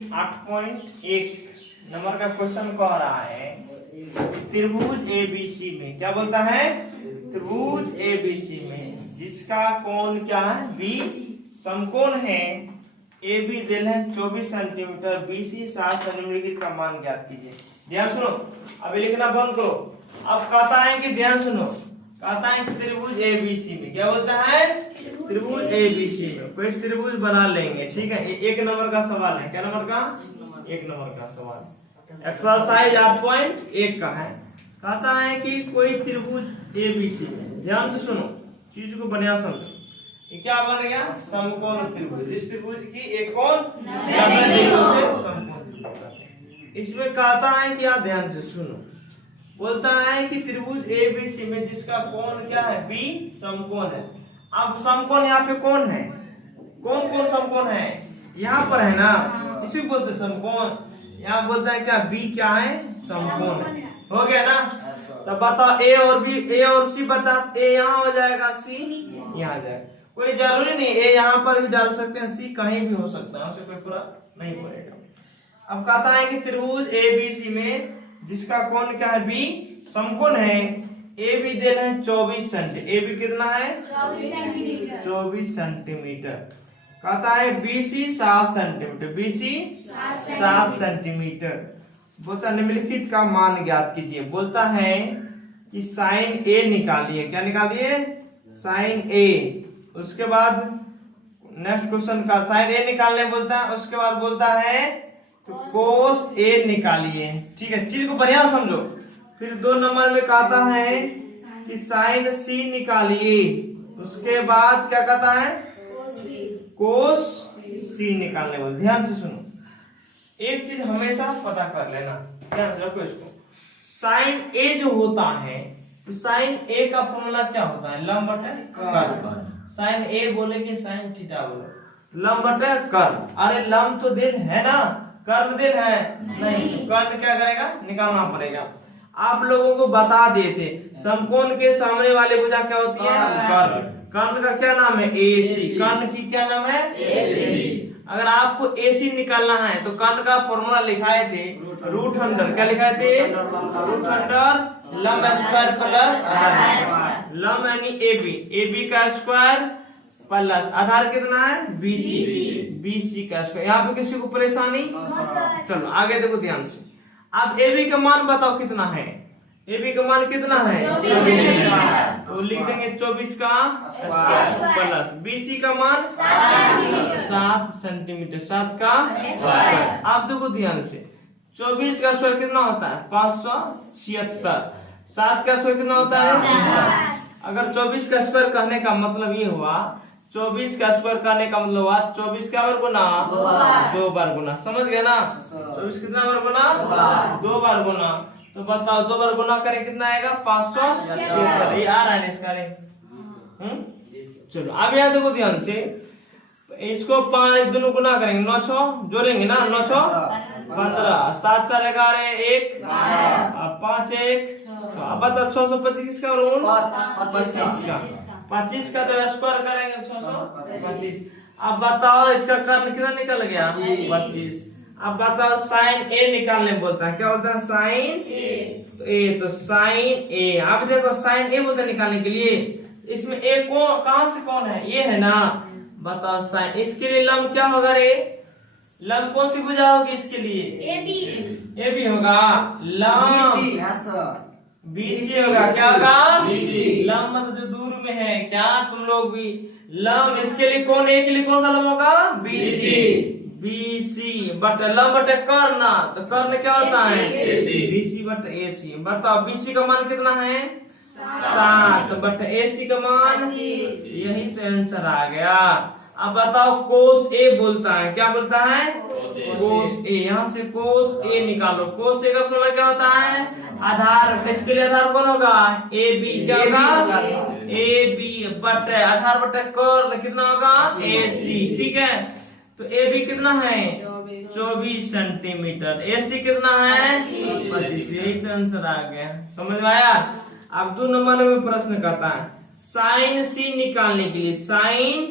8.1 number का question कह रहा है त्रिभुज एबीसी में, क्या बोलता है, त्रिभुज एबीसी में जिसका कोण क्या है, बी समकोण है, ए बी दिल है 24 सेंटीमीटर, बीसी 7 सेंटीमीटर का मान ज्ञात कीजिए। ध्यान सुनो, अभी लिखना बंद करो। अब कहता है कि ध्यान सुनो, कहता है कि त्रिभुज एबीसी में, क्या बोलता है, त्रिभुज एबीसी में कोई त्रिभुज बना लेंगे। ठीक है, एक नंबर का सवाल है, क्या नंबर का, एक नंबर का सवाल, एक्सरसाइज 8.1 का है। कहता है कि कोई त्रिभुज एबीसी में, ध्यान से सुनो, चीज को बढ़िया समझो, ये क्या बन गया, समकोण त्रिभुज। इस त्रिभुज की एक कोण 90 डिग्री से समकोण त्रिभुज। इसमें कहता है कि आप ध्यान से सुनो, बोलता है कि त्रिभुज एबीसी में जिसका कोण क्या है, बी समकोण है। अब समकोण यहाँ पे कौन है, कौन कौन समकोण है, यहाँ पर है ना, इसी को बोलते समकोण। यहाँ बोलता है क्या, बी क्या है, समकोण है। हो गया ना, तब बताओ ए और बी, ए और सी बचा, ए यहाँ हो जाएगा, सी यहाँ आ जाएगा। कोई जरूरी नहीं ए यहाँ पर भी डाल सकते हैं, सी कहीं भी हो सकता है, उससे कोई पूरा नहीं पड़ेगा। अब कहता है कि त्रिभुज एबीसी में जिसका कोण क्या है, बी समकोण है, ए बी देना है 24 सेंटीमीटर, ए बी कितना है 24 सेंटीमीटर। कहता है बीसी 7 सेंटीमीटर, बीसी 7 सेंटीमीटर। बोलता निम्नलिखित का मान ज्ञात कीजिए। बोलता है कि साइन ए निकालिए, क्या निकालिए, साइन ए। उसके बाद नेक्स्ट क्वेश्चन का साइन ए निकालने बोलता है। उसके बाद बोलता है तो कोस ए निकालिए। ठीक है, चीज को बढ़िया समझो। फिर 2 नंबर में कहता है कि साइन सी निकालिए। उसके बाद क्या कहता है, कोस सी निकालने बोल। ध्यान से सुनो, एक चीज हमेशा पता कर लेना, ध्यान से रखो इसको। साइन ए जो होता है, तो साइन ए का फॉर्मूला क्या होता है, लंब बटे कर्ल। साइन ए बोले कि साइन थीटा बोले, लंब बटे कर्ल। अरे लंब तो दिल है ना, कर्ल दिल है नहीं, तो कर्ल क्या करेगा, निकालना पड़ेगा। आप लोगों को बता दिए थे समकोण के सामने वाले भुजा क्या होती है, कर्ण। कर्ण का क्या नाम है, एसी। कर्ण की क्या नाम है, एसी। अगर आपको एसी निकालना है तो कर्ण का फॉर्मूला लिखाए थे रूट अंडर, क्या लिखाए थे, रूट अंडर लंब स्क्वायर प्लस आधार। लंब यानी एबी, एबी का स्क्वायर प्लस आधार कितना है, बीसी, बीसी का स्क्वायर। यहाँ पे किसी को परेशानी, चलो आगे देखो ध्यान से। अब ए बी का मान बताओ कितना है, ए बी का मान कितना है, 24। तो लिख देंगे 24 का प्लस बीसी का मान 7 सेंटीमीटर, 7 का स्क्वायर। आप देखो ध्यान से, 24 का स्क्वायर कितना होता है, 576। 7 का स्क्वायर कितना होता है, अगर 24 का स्क्वायर कहने का मतलब ये हुआ, 24 का स्क्वायर करने का मतलब हुआ 24 का बार गुना 2 बार गुना। समझ गए ना, 24 कितना बार गुना, 2 बार गुना। तो बताओ 2 बार गुना करें कितना आएगा, 576। ये आ रहा है इसका रे। चलो अब यहाँ देखो ध्यान से, इसको 5 दोनों गुना करेंगे, 9 6 जोड़ेंगे ना, 9 6 15, 7 4 11 1, 5 1। अब बताओ 625 का रूल 25 का, 25 का जब स्क्वायर करेंगे 625। अब बताओ इसका कर्ण कितना निकल गया, 25। अब बताओ साइन ए निकालने बोलता है, क्या बोलता है, साइन ए। तो ए, तो साइन ए। अब देखो साइन ए बोलते निकालने के लिए, इसमें ए कौन, कहां से कौन है, ये है ना। बताओ साइन, इसके लिए लंब क्या होगा रे, लंब कौन सी भुजा होगी इसके लिए, ए बी होगा। लंब बीसी होगा, क्या होगा, बीसी। लंब मतलब जो दूर में है, क्या तुम लोग भी, लंब इसके लिए कौन, ए के लिए कौन सा लंब होगा, बीसी। बीसी बट लंब बटे कर्ण, तो कर्ण क्या होता है, बीसी बटे एसी। बताओ बीसी का मान कितना है, 7 बटे एसी का मान, यही तो आंसर आ गया। अब बताओ कोस ए बोलता है, क्या बोलता है, कोस ए। यहाँ से कोस ए निकालो, कोस ए का फॉर्मूला क्या होता है, आधार। इसके लिए आधार कौन होगा, ए बी, क्या होगा, ए बी बटे आधार बटे कर्ण कितना होगा, ए सी। ठीक है, तो ए बी कितना है, 24 सेंटीमीटर, ए सी कितना है, 25। यही तो आंसर आ गया, समझ में आया। अब 2 नंबर में प्रश्न करता है साइन सी निकालने के लिए, साइन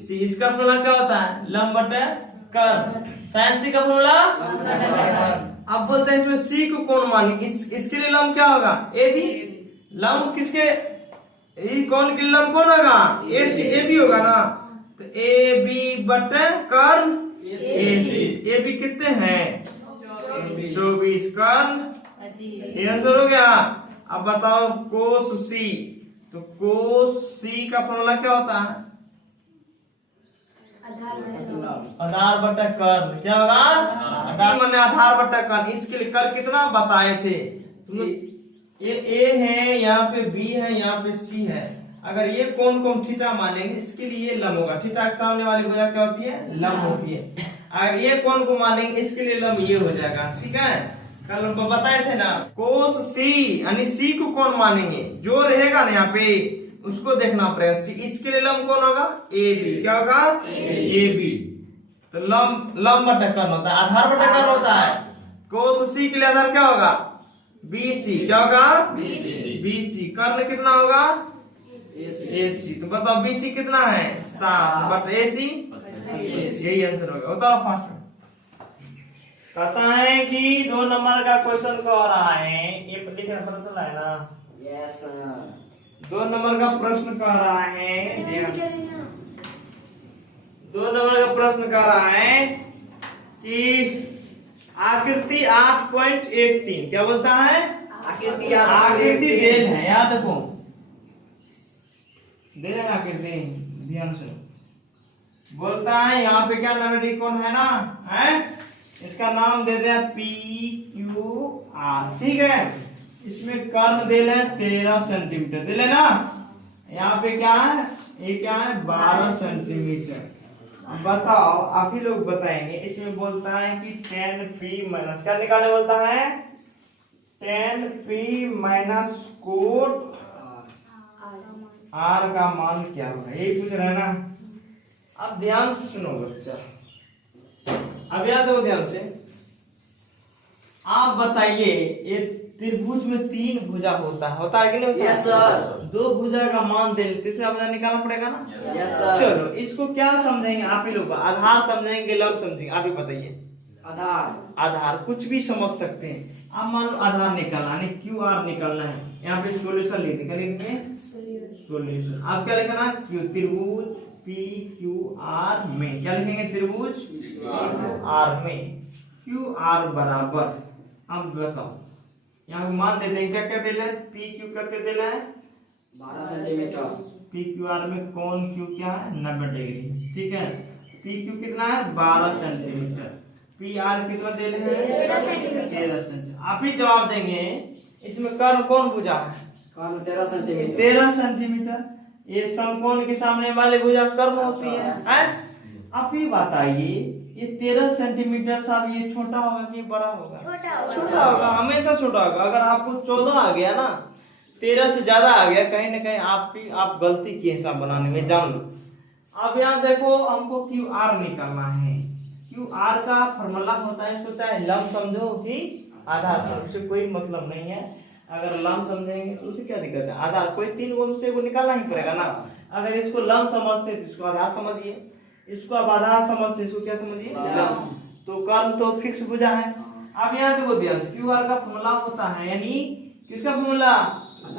सी, इसका फॉर्मूला क्या होता है, लंब बटे कर्ल। साइन सी का फॉर्मूला। अब बोलते हैं इसमें सी को कौन मानेंगे, इसके लिए लंब क्या होगा, ए बी। लंब किसके, कौन के लंब कौन होगा, ए सी, ए बी होगा ना। तो ए बी बटे कर्ल ए सी। ए बी कितने हैं 24, कर्ल ये आंसर हो गया। अब बताओ कोस सी, तो कोस सी का फॉर्मूला क्या होता है, आधार बटा कर्ल। क्या होगा, आधार मैंने आधार बटा कर्ल। इसके लिए कर्ल कितना बताए थे, ये ए है, यहाँ पे बी है, यहाँ पे सी है। अगर ये कौन कौन थीटा मानेंगे, इसके लिए ये लंब होगा। थीटा के सामने वाली भुजा क्या होती है, लंब होती है। अगर ये कौन को मानेंगे, इसके लिए लंब ये हो जाएगा। ठीक है, कल उनको बताए थे ना। कोस सी यानी सी को कौन मानेंगे, जो रहेगा ना यहाँ पे उसको देखना पड़ेगा। इसके लिए लंब कौन होगा, ए बी। क्या होगा, ए बी। तो लंब बटा कर्ल होता है, आधार बटा कर्ल होता है। कोस सी के लिए आधार क्या होगा, बी सी। क्या होगा, बी सी। कर्ल कितना होगा, ए सी। तो बताओ बी सी कितना है 7 बट ए सी, यही आंसर होगा। बताओ फास्ट। कहता है कि 2 नंबर का क्वेश्चन कह रहा है, ये लिखना पता चला है ना। Yes sir. 2 नंबर का प्रश्न कह रहा है, 2 नंबर का प्रश्न कह रहा है कि आकृति 8.13 क्या बोलता है, आकृति देन है। याद रखो, दे रहे आकृति, ध्यान से बोलता है। यहाँ पे क्या नाम कौन है ना, है इसका नाम दे दे पी क्यू आर। ठीक है, इसमें कर्ल दे ले 13 सेंटीमीटर दे लेना। यहाँ पे क्या है, ये क्या है 12 सेंटीमीटर। बताओ, आप ही लोग बताएंगे। इसमें बोलता है कि 10p माइनस क्या निकालने बोलता है, 10p माइनस कोट आर का मान क्या होगा, यही पूछ रहा है ना। अब ध्यान से सुनो बच्चा, अब याद हो ध्यान से। आप बताइए, ये त्रिभुज में 3 भुजा होता है कि नहीं होता? Yes sir. 2 भुजा का मान दे, तीसरा भुजा निकालना पड़ेगा ना। Yes sir. चलो इसको क्या समझेंगे आप ही लोग, आधार समझेंगे, लंब समझेंगे, आप ही बताइए। आधार कुछ भी समझ सकते हैं आप। मान लो आधार निकालना है, क्यू आर निकालना है। यहाँ पे सोल्यूशन लिखेंगे, क्या लिखेंगे, सोल्यूशन। आप क्या लिखना, क्यू त्रिभुज पी क्यू आर में क्या लिखेंगे, त्रिभुज क्यू आर में क्यू आर बराबर। अब बताओ, यहाँ मान देते हैं, क्या क्या दे रहे हैं, पी क्यू करके दे रहे हैं 12 सेंटीमीटर। पी क्यू आर में कौन क्यू क्या है 90 डिग्री। ठीक है, पी क्यू कितना है 12 सेंटीमीटर। पी आर कितना दे रहे हैं 13 सेंटीमीटर। आप ही जवाब देंगे। इसमें कर्ल कौन भुजा है, कर्ल 13 सेंटीमीटर। 13 सेंटीमीटर। ये समकोण के सामने वाले भुजा कर्ल होती है। आप ही बताइए, ये 13 सेंटीमीटर साहब ये छोटा होगा कि बड़ा होगा, छोटा होगा, हमेशा छोटा होगा। अगर आपको 14 आ गया ना, 13 से ज्यादा आ गया, कहीं ना कहीं आप गलती किए हिसाब बनाने में, जान लो। अब यहाँ देखो, हमको क्यू आर निकालना है। क्यू आर का फॉर्मूला होता है, इसको चाहे लंब समझो कि आधार समझो, उससे कोई मतलब नहीं है। अगर लंब समझेंगे तो उसे क्या दिक्कत है, आधार कोई 3 गुण से निकालना ही पड़ेगा ना। अगर इसको लंब समझते तो इसको आधार समझिए, इसको अब आधार समझते इसको क्या समझिए, लंब। तो कर्ल तो फिक्स भुजा है। अब यहाँ देखो ध्यान से, क्यू आर का फॉर्मूला होता है, यानी किसका फॉर्मूला,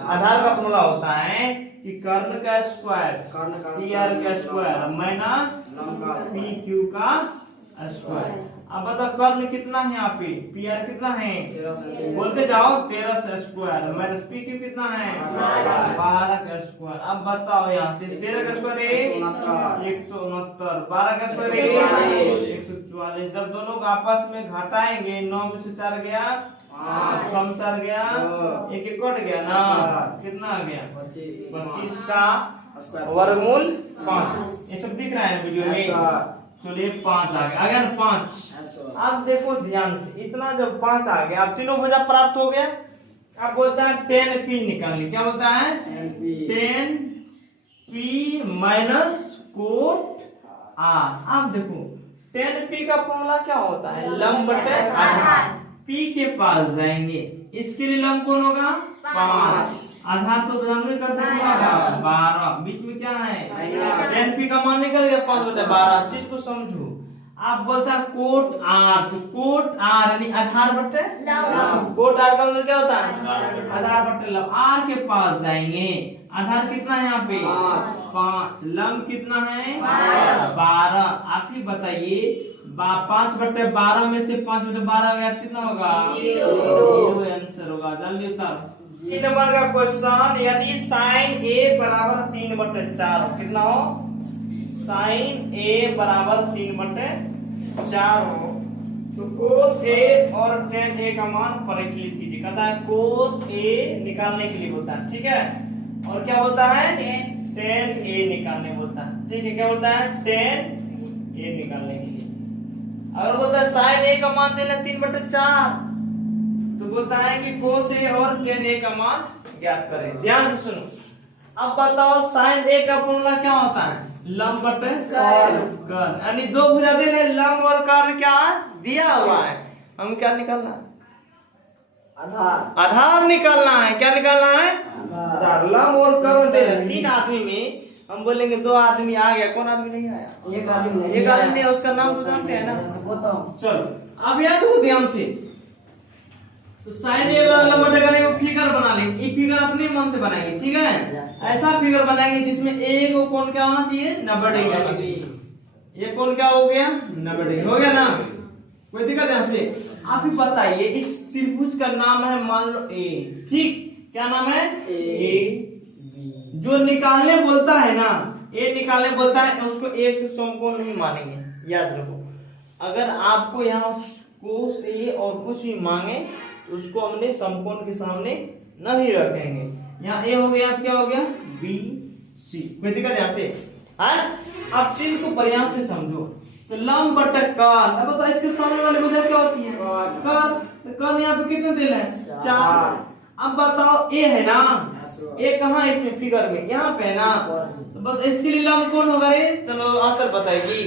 आधार का फॉर्मूला होता है कि कर्ल का स्क्वायर पी आर का स्क्वायर माइनस पी क्यू का स्क्वायर। अब बताओ कर्ल कितना है यहाँ पे, पी आर कितना है, बोलते जाओ 13 स्क्वायर माइनस पी क्यू कितना है 12 का स्क्वायर। अब बताओ यहाँ से 13 का स्क्वायर 169, 12 का स्क्वायर 144। जब दोनों को आपस में घटाएंगे, 9 में से 4 गया 5, 4 गया 1 1 कट गया ना, कितना आ गया 25 का वर्गमूल 5। ये सब दिख रहा है वीडियो में। चलिए 5 आ गया, अगर 5। अब देखो ध्यान से, इतना जब 5 आ गया, अब तीनों भुजा प्राप्त हो गया। अब बोलता है 10p निकालनी, क्या बोलता है 10p माइनस कोट आर। अब देखो 10p का फॉर्मूला क्या होता है, लंब बटे आधार। p के पास जाएंगे, इसके लिए लंब कौन होगा 5, आधार तो जानवे कर देंगे 12, बीच में क्या है 10p का मान निकल गया 5 बटे 12। चीज को समझो, आप बोलता है कोट आर, तो कोट आर यानी आधार बट्टे कोट आर का मतलब क्या होता है आधार बट्टे लव। आर के पास जाएंगे, आधार कितना है यहाँ पे 5, लम कितना है 12। आप ही बताइए 5/12 में से 5/12 गया कितना होगा 0 आंसर होगा। जल्दी उतारो। 3 नंबर का क्वेश्चन, यदि साइन ए बराबर 3/4 कितना हो, साइन ए बराबर 3/4 हो, तो कोस ए और टेन ए का मान परिकलित कीजिए। कहता है कोस ए निकालने के लिए बोलता है, ठीक है, और क्या बोलता है टेन ए निकालने बोलता है, ठीक है, क्या बोलता है टेन ए निकालने के लिए। अगर बोलता है साइन ए का मान देना 3/4, तो बोलता है कि कोस ए और टेन ए का मान ज्ञात करें। ध्यान से सुनो। अब बताओ साइन ए का फॉर्मूला क्या होता है, लंब बटे कर्ण, यानी दो भुजा दे रहे, लंब और कर्ण क्या दिया हुआ है, हम क्या निकालना है आधार निकालना है। क्या निकालना है आधार। लंब और कर्ण दे रहे, 3 आदमी में हम बोलेंगे 2 आदमी आ गया, कौन आदमी नहीं आया, एक आदमी है, उसका नाम तो जानते हैं ना। चलो अब याद हो ध्यान से, तो साइन ए वाला बटे का एक फिगर बना लेंगे, एक फिगर अपने मन से बनाएंगे, ठीक है, ऐसा फिगर बनाएंगे जिसमें एक कोण क्या होना चाहिए 90 डिग्री, ये कोण क्या हो गया 90 डिग्री हो गया ना, कोई दिक्कत है हमसे। आप ही बताइए इस त्रिभुज का नाम है मान लो ए, ठीक, क्या नाम है ए। जो निकालने बोलता है ना, ए निकालने बोलता है, उसको एक समकोण नहीं मानेंगे, याद रखो। अगर आपको यहाँ कोस ए और कुछ भी मांगे तो उसको हमने समकोण के सामने नहीं रखेंगे। यहाँ ए हो गया, क्या हो गया बी सी, कोई दिक्कत यहाँ से है। आप चीज को प्रयास से समझो, तो लंब बटे कर्ण, अब बताओ इसके सामने वाले भुजा क्या होती है कर्ण, तो कर्ण यहाँ पे कितने दिल है 4। अब बताओ ए है ना, ए कहाँ है इसमें फिगर में, यहाँ पे है ना, तो बस इसके लिए लंब कौन होगा रे, चलो आंसर बताएगी,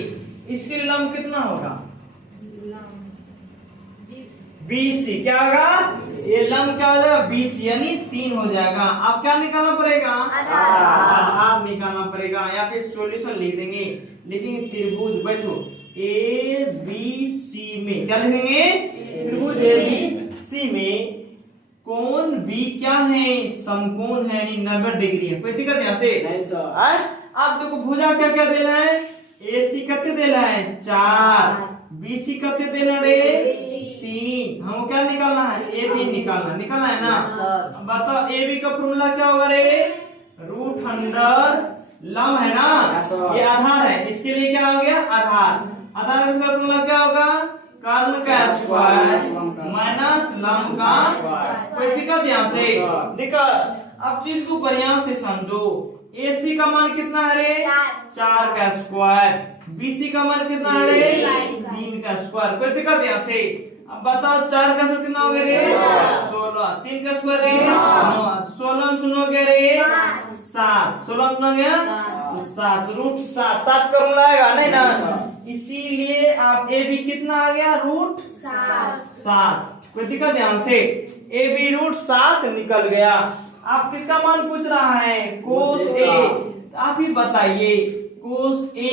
इसके लिए लंब कितना होगा BC, क्या होगा ये लंब क्या हो जाएगा BC यानी 3 हो जाएगा। अब क्या निकालना पड़ेगा आधार निकालना पड़ेगा। यहाँ पे सॉल्यूशन लिख देंगे, लिखेंगे त्रिभुज, बैठो ABC में क्या लिखेंगे त्रिभुज ABC में कोण B क्या है समकोण है, 90 डिग्री है, कोई दिक्कत यहाँ से। आप देखो भुजा क्या क्या देना है, AC कितने देना है 4, BC कितने देना रे 3, हमको क्या निकालना है AB निकालना है ना। बताओ AB का फॉर्मूला क्या होगा रे √100, लंब है ना, ये आधार है, इसके लिए क्या हो गया आधार का फॉर्मूला क्या होगा कर्ण का स्क्वायर माइनस लंब का स्क्वायर। कोई दिक्कत यहाँ से दिक्कत। अब चीज को प्रयास से समझो, AC का मान कितना है रे 4 का स्क्वायर, BC का मान कितना है रे 3 का स्क्वायर, कोई दिक्कत यहाँ से। अब बताओ 4 का स्क्वायर कितना हो गया रे 16, 3 का स्क्वायर रे 9, 16 सुनोगे रे 7, 16 सुनोगे 7, √7 7 करोड़ आएगा नहीं ना, इसीलिए आप AB कितना आ गया √7, कोई दिक्कत ध्यान से, AB √7 निकल गया। आप किसका मान पूछ रहा है कोस A, आप ही बताइए कोस A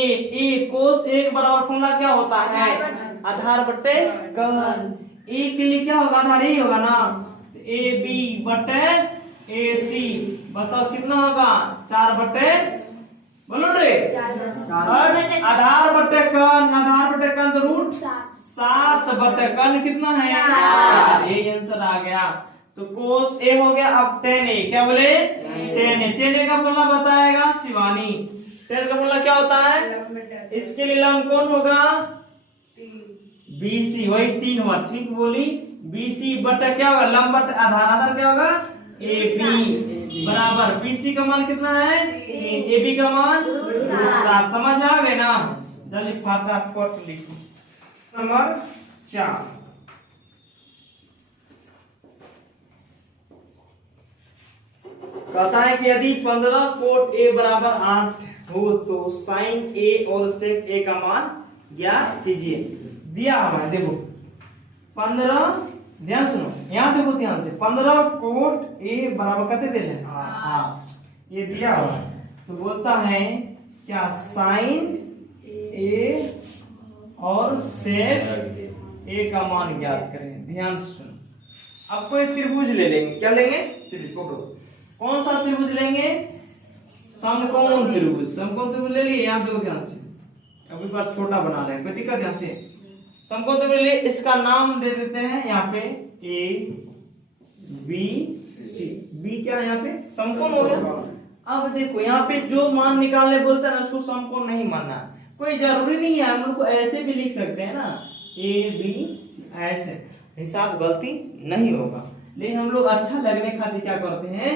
कोस A बराबर फॉर्मूला क्या होता है आधार बटे कर्ण, ए के लिए क्या होगा आधार यही होगा ना, AB बटे AC, बताओ कितना होगा 4 बटे बोलो रे आधार बटे कर्ण तो √7 बटे कर्ण कितना है ये आंसर आ गया। तो कोस A हो गया। अब tan A, क्या बोले tan A का फॉर्मूला बताएगा शिवानी, tan का फॉर्मूला क्या होता है, इसके लिए लंब कौन होगा BC, वही 3 हुआ, ठीक बोली, BC बटा क्या होगा लंब बटा आधार क्या होगा AB बराबर BC का मान कितना है 3, AB का मान 7, समझ में आ गए ना। जल्दी फटाफट लिखो। नंबर 4, कहता है कि यदि 15 कोट A बराबर 8 हो तो साइन A और सेक A का मान ज्ञात कीजिए। दिया हमारे देखो 15, ध्यान सुनो यहाँ देखो ध्यान से, 15 कोट A बराबर कितने दे रहे हैं ये दिया हुआ, तो बोलता है क्या साइन A और सेक ए का मान ज्ञात करें। ध्यान से सुनो, अब कोई त्रिभुज ले लेंगे, क्या लेंगे? त्रिभुज। कौन सा त्रिभुज लेंगे? समकोण त्रिभुज। समकोण त्रिभुज ले लिए, यहाँ देखो ध्यान से, अब एक बार छोटा बना रहे हैं, कोई दिक्कत? ध्यान से, समकोण त्रिभुज ले, इसका नाम दे देते हैं यहाँ पे ए बी सी। बी क्या है यहाँ पे? समकोण हो गया। अब देखो यहाँ पे जो मान निकालने बोलते हैं ना, उसको समकोण नहीं मानना, कोई जरूरी नहीं है, हम लोग को ऐसे भी लिख सकते हैं ना, ए बी सी, ऐसे हिसाब गलती नहीं होगा, लेकिन हम लोग अच्छा लगने खातिर क्या करते हैं?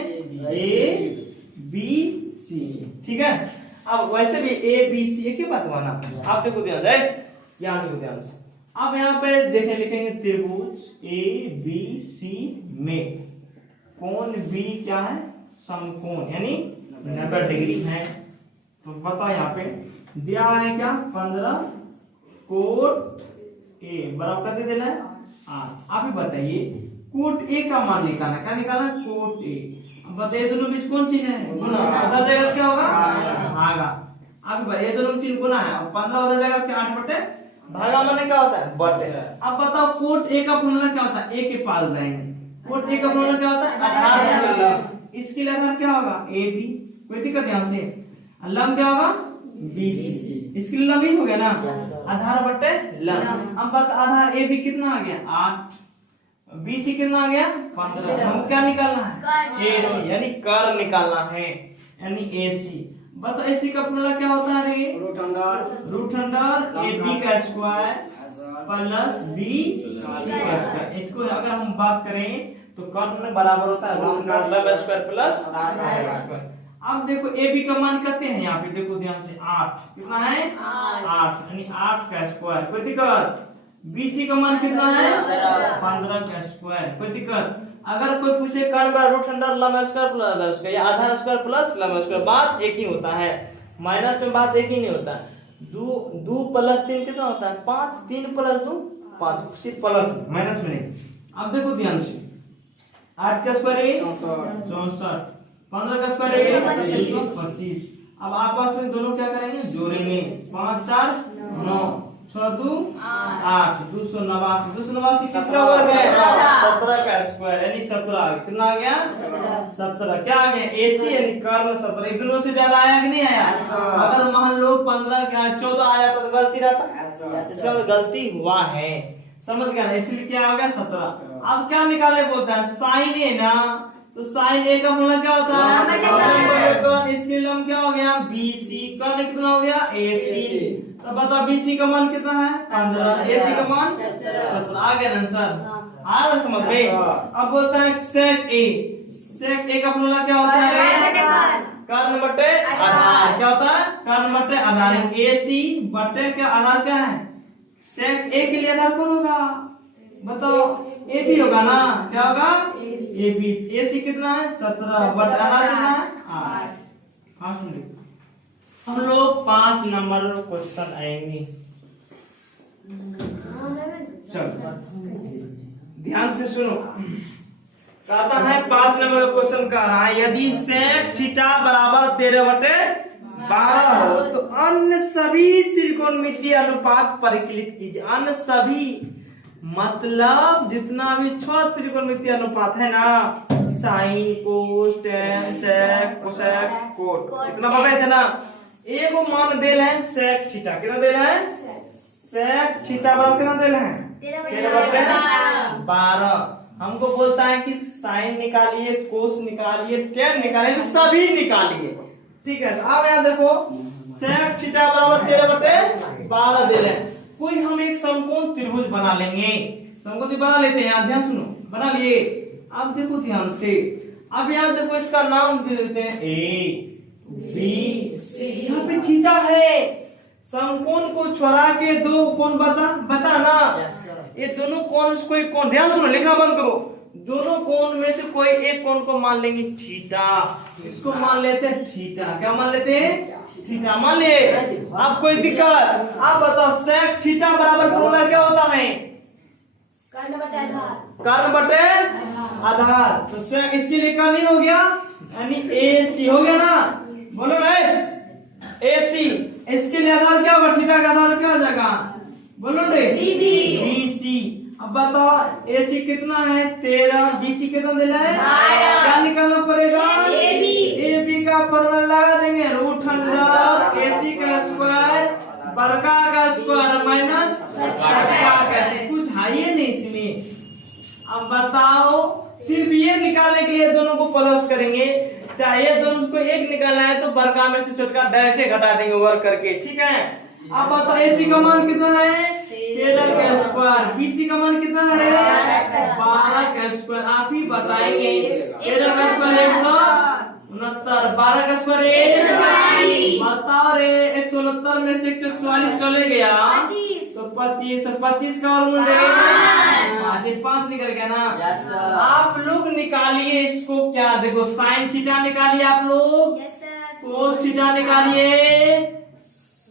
ए बी सी, ठीक है। अब वैसे भी ए बी सी एक ही बात हुआ ना। आप देखो ध्यान से, यहाँ देखो ध्यान से, अब यहाँ पे देखें, लिखेंगे त्रिभुज ए बी सी में कोण बी क्या है? समकोण, यानी 90 डिग्री है। तो बता यहाँ पे दिया है क्या? 15 कोट ए बराबर कर देना है 8। आप ही बताइए, कोट ए का मान निकालना, क्या निकालना? Cot A. अब बताइए दोनों बीच कौन चीज है? गुना। बदल जाएगा क्या होगा? भागा। आप बताइए दोनों चीज गुना है, 15 बदल जाएगा क्या? 8 बटे भागा माने क्या होता है? बटे। अब बताओ कोट ए का फॉर्मूला क्या होता है? ए के पास जाएंगे, कोट ए का फॉर्मूला क्या होता है? आधार। इसके लिए आधार क्या होगा? A B. कोई दिक्कत? ध्यान से, लंब क्या होगा? B C. इसके लिए लंब ही हो गया ना, आधार बटे लंब। अब बात आधार ए बी कितना आ गया? 8। बी सी कितना आ गया? 15। हम क्या निकालना है? ए सी, यानी कर निकालना है, यानी ए सी। बताओ ए सी का फॉर्मूला क्या होता है? रूट अंडर ए बी का स्क्वायर प्लस बी सी का स्क्वायर। इसको अगर हम बात करें तो कर्ण बराबर होता है रूट अंडर लब स्क्वायर प्लस स्क्वायर। अब देखो ए बी का मान कहते हैं यहाँ पे, देखो ध्यान से, 8 कितना है? 8, यानी 8 का स्क्वायर। कोई दिक्कत? बी सी का मान कितना है? 15 का स्क्वायर। कोई दिक्कत? अगर कोई पूछे कर्ण बराबर रूट अंडर लंब स्क्वायर प्लस आधार स्क्वायर या आधार स्क्वायर प्लस लंब स्क्वायर, बात एक ही होता है, माइनस में बात एक ही नहीं होता। 2 प्लस 3 कितना होता है? 5। 3 प्लस 2 5, सिर्फ प्लस, माइनस में नहीं। अब देखो ध्यान से, 8 का स्क्वायर 64, 15 का स्क्वायर 25। अब आपस में दोनों क्या करेंगे? जोड़ेंगे। 5 4 9, 6 2 8, 289। 289 किसका वर्ग है? 17 का स्क्वायर, यानी 17। कितना आ गया? 17। क्या आ गया? एसी, यानी कर्ण 17। दोनों से ज्यादा आया कि नहीं आया? अगर मान लो 15 का 14 आ जाता तो गलती रहता, इसका मतलब गलती हुआ है, समझ गया ना? इसलिए क्या आ गया? 17। अब क्या निकाले बोलता है? साइन ए ना, तो साइन ए का फॉर्मूला क्या होता है? इसके लंब क्या हो गया? बीसी। कर्ण कितना हो गया? एसी। तो बता बीसी का मान कितना है? 15। एसी का मान 17। आ गया ना आंसर? आ रहा समझ में? अब बोलता है सेक ए। सेक ए का फॉर्मूला क्या होता है? कर्ण बटे आधार। क्या होता है? कर्ण बटे आधार। एसी बटे क्या? आधार क्या है? सेक ए के लिए आधार कौन होगा? बताओ, ए बी होगा ना। क्या होगा? A B. ए सी कितना है? 17 बट आधार कितना है? 8। हम लोग 5 नंबर क्वेश्चन आएंगे। चलो ध्यान से सुनो, कहता है 5 नंबर क्वेश्चन कह रहा है, यदि सेक थीटा बराबर 13/12 हो तो अन्य सभी त्रिकोणमितीय अनुपात परिकलित कीजिए। अन्य सभी मतलब जितना भी 6 त्रिकोणमितीय अनुपात है ना, sine cos tan sec cosec cot, इतना बताए थे ना। एगो मान देल है सेक थीटा, कितना देल है? सेक थीटा बराबर कितना देल है? 13/12। हमको बोलता है कि साइन निकालिए, कोस निकालिए, टेन निकालिए, सभी निकालिए। ठीक है, तो अब यहाँ देखो सेक थीटा बराबर 13/12 दे रहे हैं। कोई हम एक समकोण त्रिभुज बना लेंगे, समकोण त्रिभुज बना लेते हैं। ध्यान सुनो, बना लिए। अब देखो ध्यान से, अब यहाँ देखो इसका नाम दे देते हैं ए बी सी। यहाँ पे थीटा है, समकोण को छोड़ा के 2 कोण बचा ना। ये दोनों कोण कोई कोण, ध्यान सुनो, लिखना बंद करो। दोनों कोण में से कोई एक कोण को मान लेंगे थीटा, इसको मान लेते हैं थीटा। क्या मान लेते हैं? थीटा मान लिए। अब कोई दिक्कत? आप बताओ सेक थीटा बराबर फॉर्मूला क्या होता है? कर्ण बटे आधार। तो सेक इसके लिए कर्ण नहीं हो गया, यानी ए सी हो गया ना। बोलो ना, ए सी। इसके लिए आधार क्या होगा? थीटा का आधार क्या हो जाएगा? बोलो रे BC। BC। अब बताओ AC कितना है 13, BC कितना देना है 12। क्या निकालना पड़ेगा AB का फॉर्मूला लगा देंगे √100 AC का स्क्वायर बड़का का स्क्वायर माइनस छोटा का। कुछ है ही नहीं इसमें। अब बताओ सिर्फ ये निकालने के लिए दोनों को प्लस करेंगे, चाहे दोनों को एक निकालना है तो बड़का में से छोटा डायरेक्ट घटा देंगे वर्क करके, ठीक है। अब बताओ AC का मान कितना है 13 का स्क्वायर, BC का मान कितना है 12 का स्क्वायर। आप ही बताएंगे 13 का स्क्वायर 169, 12 का स्क्वायर 140। बताओ रे 169 में से 144 चले गया तो 25 का और मूल्य 5 निकल गया ना। Yes, sir. आप लोग निकालिए इसको, क्या देखो साइन थीटा निकालिए आप लोग, कोस थीटा निकालिए,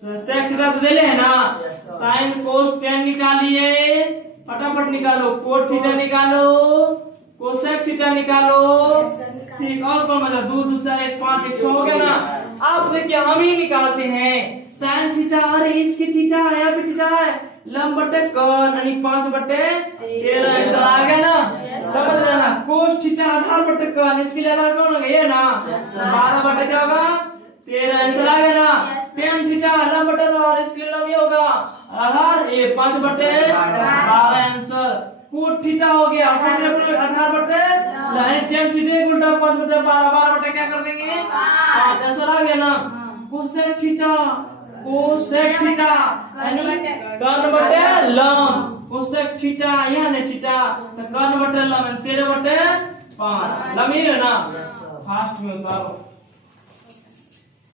सेक थीटा तो देले है ना, Yes, sir. Sine cos tan निकालिए, फटाफट निकालो, कोट थीटा निकालो, कोसेक थीटा निकालो, ठीक। और कौन बचा 2 2 4 1 5 1 6 हो गया ना। आप देखिए हम ही निकालते हैं साइन थीटा और इसकी थीटा यहाँ पे थीटा है लंब बटे कर्ण यानी 5/13 आंसर आ गया ना। समझ रहे ना, कोस थीटा आधार बटे कर्ण, इसके लिए आधार कौन होगा ये ना 12 बटे क्या होगा 13 आंसर आ गया ना। tan थीटा लंब बटे आधार, इसके लिए लंब ये होगा आधार ये 5/12 आंसर। कोट थीटा हो गया आधार बटे लाइन tan थीटा उल्टा 5/12 12 बटे क्या कर देंगे 5 आंसर आ गया ना। कोसेक थीटा यानी कर्ण बटे लंब, कोसेक थीटा यहाँ नहीं थीटा तो कर्ण बटे लंब 13/5 लंब ही है ना। फास्ट में उतारो।